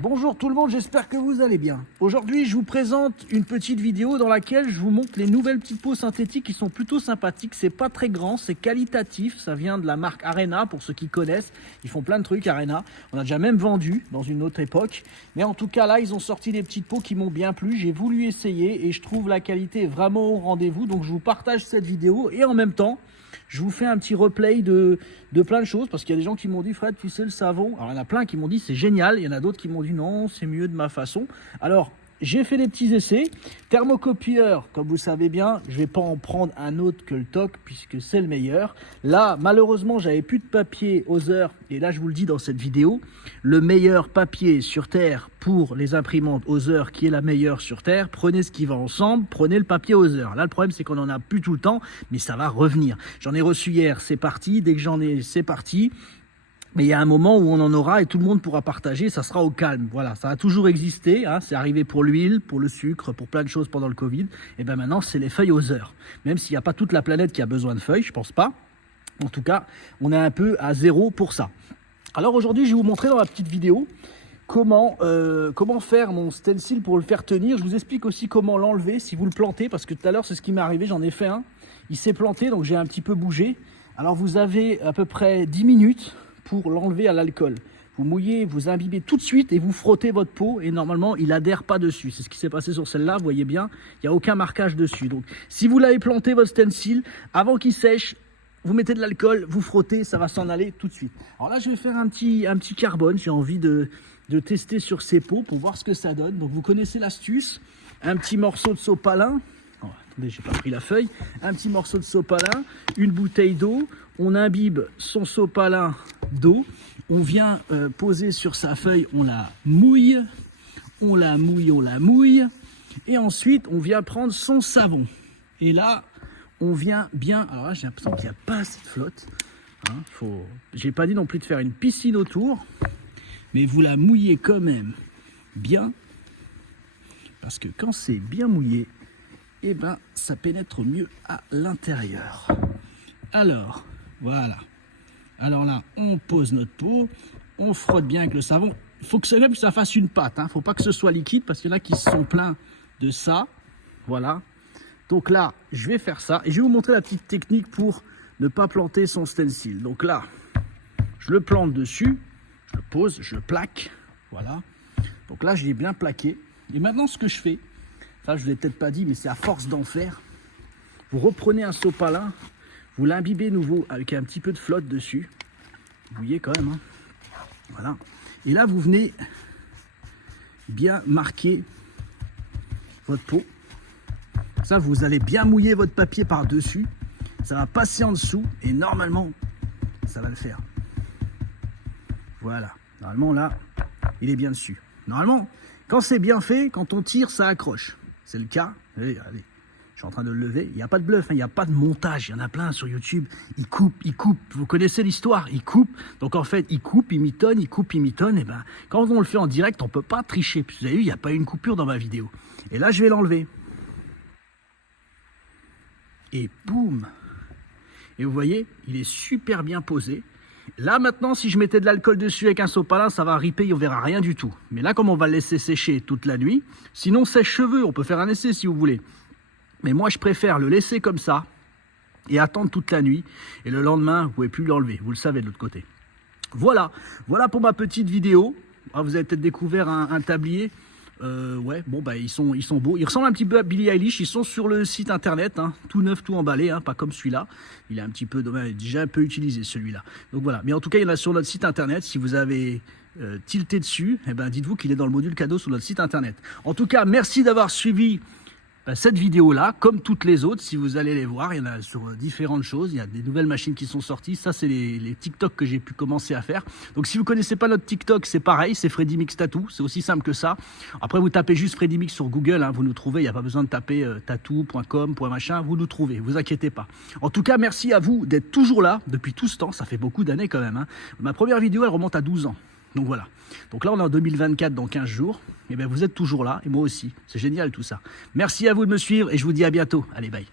Bonjour tout le monde, j'espère que vous allez bien. Aujourd'hui, je vous présente une petite vidéo dans laquelle je vous montre les nouvelles petites peaux synthétiques qui sont plutôt sympathiques. C'est pas très grand, c'est qualitatif, ça vient de la marque Arena pour ceux qui connaissent. Ils font plein de trucs Arena, on a déjà même vendu dans une autre époque. Mais en tout cas là, ils ont sorti des petites peaux qui m'ont bien plu. J'ai voulu essayer et je trouve la qualité vraiment au rendez-vous. Donc je vous partage cette vidéo et en même temps, je vous fais un petit replay de plein de choses parce qu'il y a des gens qui m'ont dit Fred, tu sais le savon. Alors il y en a plein qui m'ont dit c'est génial, il y en a d'autres qui m'ont dit non, c'est mieux de ma façon. Alors j'ai fait des petits essais. Thermocopieur, comme vous savez bien, je ne vais pas en prendre un autre que le TOC puisque c'est le meilleur. Là, malheureusement, j'avais plus de papier Other et là, je vous le dis dans cette vidéo, le meilleur papier sur Terre pour les imprimantes Other qui est la meilleure sur Terre. Prenez ce qui va ensemble, prenez le papier Other. Là, le problème, c'est qu'on n'en a plus tout le temps, mais ça va revenir. J'en ai reçu hier, c'est parti. Dès que j'en ai, c'est parti. Mais il y a un moment où on en aura et tout le monde pourra partager, ça sera au calme. Voilà, ça a toujours existé, hein, c'est arrivé pour l'huile, pour le sucre, pour plein de choses pendant le Covid. Et bien maintenant, c'est les feuilles Other. Même s'il n'y a pas toute la planète qui a besoin de feuilles, je pense pas. En tout cas, on est un peu à zéro pour ça. Alors aujourd'hui, je vais vous montrer dans la petite vidéo comment faire mon stencil pour le faire tenir. Je vous explique aussi comment l'enlever si vous le plantez, parce que tout à l'heure, c'est ce qui m'est arrivé, j'en ai fait un. Il s'est planté, donc j'ai un petit peu bougé. Alors vous avez à peu près 10 minutes pour l'enlever à l'alcool. Vous mouillez, vous imbibez tout de suite et vous frottez votre peau et normalement il adhère pas dessus. C'est ce qui s'est passé sur celle-là, vous voyez bien, il n'y a aucun marquage dessus. Donc si vous l'avez planté votre stencil, avant qu'il sèche, vous mettez de l'alcool, vous frottez, ça va s'en aller tout de suite. Alors là je vais faire un petit carbone, j'ai envie de tester sur ces peaux pour voir ce que ça donne. Donc vous connaissez l'astuce, un petit morceau de sopalin. Oh, attendez, j'ai pas pris la feuille. Un petit morceau de sopalin, une bouteille d'eau. On imbibe son sopalin d'eau. On vient poser sur sa feuille, on la mouille. On la mouille, on la mouille. Et ensuite, on vient prendre son savon. Et là, on vient bien... Alors là, j'ai l'impression qu'il n'y a pas assez de flotte. Hein, j'ai pas dit non plus de faire une piscine autour. Mais vous la mouillez quand même bien. Parce que quand c'est bien mouillé, et ben ça pénètre mieux à l'intérieur. Alors voilà, alors là on pose notre peau, on frotte bien avec le savon. Il faut que ça fasse une pâte, hein. Faut pas que ce soit liquide parce qu'il y en a qui se sont pleins de ça. Voilà, donc là je vais faire ça et je vais vous montrer la petite technique pour ne pas planter son stencil. Donc là je le plante dessus, je le pose, je le plaque, voilà. Donc là je l'ai bien plaqué et maintenant ce que je fais, ça, je ne l'ai peut-être pas dit, mais c'est à force d'en faire. Vous reprenez un sopalin, vous l'imbibez nouveau avec un petit peu de flotte dessus. Vous voyez quand même. Hein. Voilà. Et là, vous venez bien marquer votre peau. Ça, vous allez bien mouiller votre papier par-dessus. Ça va passer en dessous et normalement, ça va le faire. Voilà. Normalement, là, il est bien dessus. Normalement, quand c'est bien fait, quand on tire, ça accroche. C'est le cas. Allez, je suis en train de le lever. Il n'y a pas de bluff, hein, il n'y a pas de montage. Il y en a plein sur YouTube. Ils coupent. Vous connaissez l'histoire. Ils coupent. Donc en fait, ils coupent, ils mitonnent, ils coupent, ils mitonnent. Et ben, quand on le fait en direct, on ne peut pas tricher. Vous avez vu, il n'y a pas eu une coupure dans ma vidéo. Et là, je vais l'enlever. Et boum. Et vous voyez, il est super bien posé. Là maintenant, si je mettais de l'alcool dessus avec un sopalin, ça va riper, on verra rien du tout. Mais là, comme on va le laisser sécher toute la nuit, sinon sèche-cheveux, on peut faire un essai si vous voulez. Mais moi, je préfère le laisser comme ça et attendre toute la nuit. Et le lendemain, vous ne pouvez plus l'enlever, vous le savez de l'autre côté. Voilà pour ma petite vidéo. Ah, vous avez peut-être découvert un tablier. Ouais, bon bah ils sont beaux. Ils ressemblent un petit peu à Billie Eilish. Ils sont sur le site internet, hein, tout neuf, tout emballé, hein, pas comme celui-là. Il est un petit peu déjà un peu utilisé celui-là. Donc voilà. Mais en tout cas, il y en a sur notre site internet. Si vous avez tilté dessus, eh ben dites-vous qu'il est dans le module cadeau sur notre site internet. En tout cas, merci d'avoir suivi cette vidéo-là, comme toutes les autres, si vous allez les voir, il y en a sur différentes choses. Il y a des nouvelles machines qui sont sorties. Ça, c'est les TikTok que j'ai pu commencer à faire. Donc, si vous ne connaissez pas notre TikTok, c'est pareil, c'est Freddy Mix Tattoo. C'est aussi simple que ça. Après, vous tapez juste Freddy Mix sur Google, hein, vous nous trouvez. Il n'y a pas besoin de taper tattoo.com, machin. Vous nous trouvez, vous inquiétez pas. En tout cas, merci à vous d'être toujours là depuis tout ce temps. Ça fait beaucoup d'années quand même. Hein. Ma première vidéo, elle remonte à 12 ans. Donc voilà. Donc là, on est en 2024 dans 15 jours. Et bien, vous êtes toujours là, et moi aussi. C'est génial tout ça. Merci à vous de me suivre, et je vous dis à bientôt. Allez, bye.